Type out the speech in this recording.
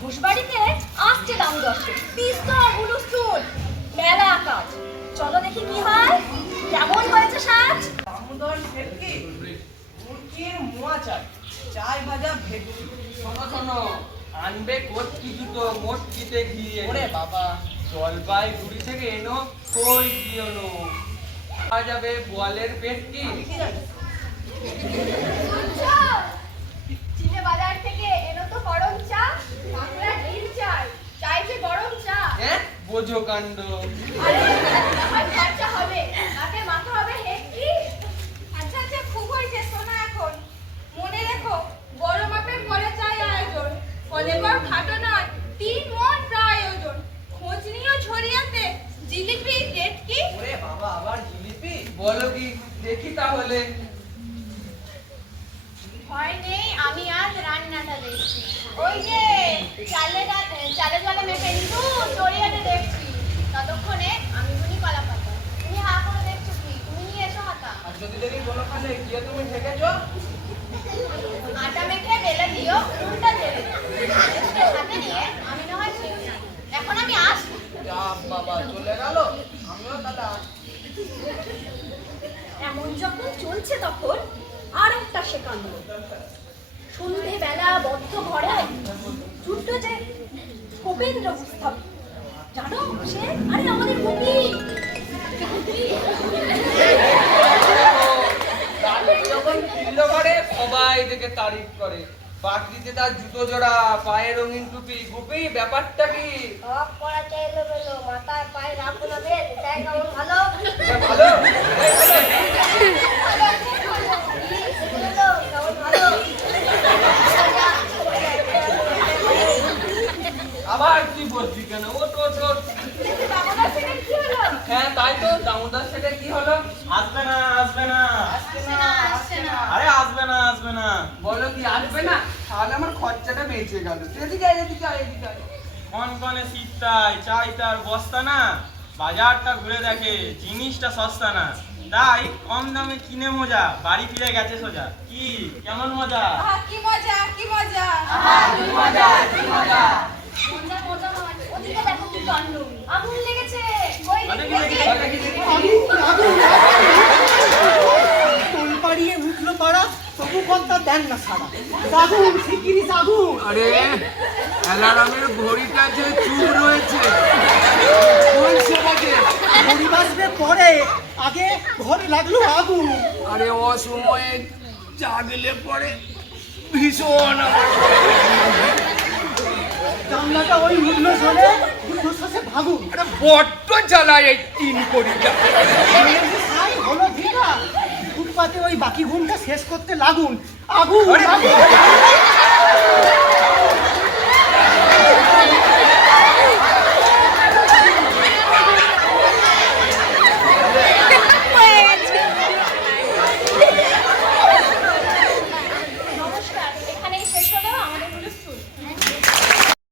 ঘুষবাড়িতে আসছে দামোদরকে পিস্তল হুলুস্থুল মেলা কাজ। চলো দেখি কি হয়। কেমন হয়েছে সাজ? দামোদর ভেটকি মুরগির মোয়া চাই, চাই ভাজা ভেটকি। শোনো শোনো, আনবে কচকি জুতো মটকিতে ঘিরে। ওরে বাবা, জলপাইগুড়ি থেকে এনো কই দিওনো। পাওয়া যাবে বোয়ালের পেটকি। কি জানি চিনে বাজার থেকে এনো তো গরম চা, বাংলা নীল চাই, চাইছে গরম চা। হ্যাঁ বোঝো কাণ্ড। আরে আমার খরচা হবে, তাতে মাথা হবে হেঁটকি। আচ্ছা আচ্ছা, খুব হয়েছে, শোনো এখন। মনে রেখো, বড় মাপের পরে চাই আয়োজন। ফলে কর খাটো নয়, 3 মণ প্রায় ওজন। খোঁজ নিও ঝরিয়াতে, জিলিপির রেট কি? ওরে বাবা, আবার জিলিপি? বলো কি দেখি তাহলে। ভয় নেই, আমি আজ রান্নাটা দেখছি। ওই যে চালে জলে মেখে নিতু চড়িয়াতে দেখছি। ততক্ষণে আমি বুনি কলা পাতা। তুমি হা করে দেখছো কি? তুমি নিয়ে এসো হাতা। আর যদি দেখি কোনোখানে গিয়ে তুমি ঠেকেছো? আটা মেখে বেলে দিও, উল্টা জেলে দিও। হাতে নিয়ে আমি না হয় শিখছি। এখন আমি আসি। যা বাবা, চলে গেল, আমিও তাহলে আসি। এমন যখন চলছে তখন আর একটা সে কাণ্ড। সন্ধেবেলা বদ্ধ ঘরে ছুটল যে গোপেন্দ্র প্রস্তাব। জানো সে? আরে আমাদের গোপী। যখন ফিরল ঘরে সবাই দেখে তারিফ করে। পাগড়িতে তার জুতো জোড়া, পায়ে রঙিন টুপি। গুপি ব্যাপারটা কি? সব করা চাইলো বেলো, মাথায় পায়ে রাখো না বেশ, এটাই কেমন ভালো। ভালো আবার কি বলছি কেন? ওট ওট ওট। হ্যাঁ তাই তো, দামোদর সেটা কি হলো? আসবে না আসবে না আরে আসবে না আসবে না। বলো কি আসবে না? তাহলে আমার খরচাটা বেঁচে গেল। এদিকে আয়, এদিকে আয়, এদিকে আয়। কনকনে শীতটাই চাই তার বস্তা না। বাজারটা ঘুরে দেখে জিনিসটা সস্তা না। তাই কম দামে কিনে মজা, বাড়ি ফিরে গেছে সোজা। কি কেমন মজা? কি মজা, কি মজা। মজা মজা নয়, ওদিকে দেখো কি কাণ্ড। আগুন লেগেছে। ওই তোল পাড়িয়ে উঠলো পাড়া, তবু কন্তা দেন না সারা। জাগুন, শিগগিরি জাগুন। আরে অ্যালার্মের ঘড়িটা যে চুপ রয়েছে, বলছে বাজে। ঘড়ি বাজবে পরে, আগে ঘরে লাগলো আগুন। আরে অসময়ে জাগলে পরে ভীষণ জানলাটা ওই উঠলো চলে, উঠলো ভাগুন। আরে বড্ড জ্বালায় এই তিন কড়িটা। ছাই হলো ভিড়া, ফুটপাতে ওই বাকি ঘুমটা শেষ করতে লাগুন। আগুন আগুন।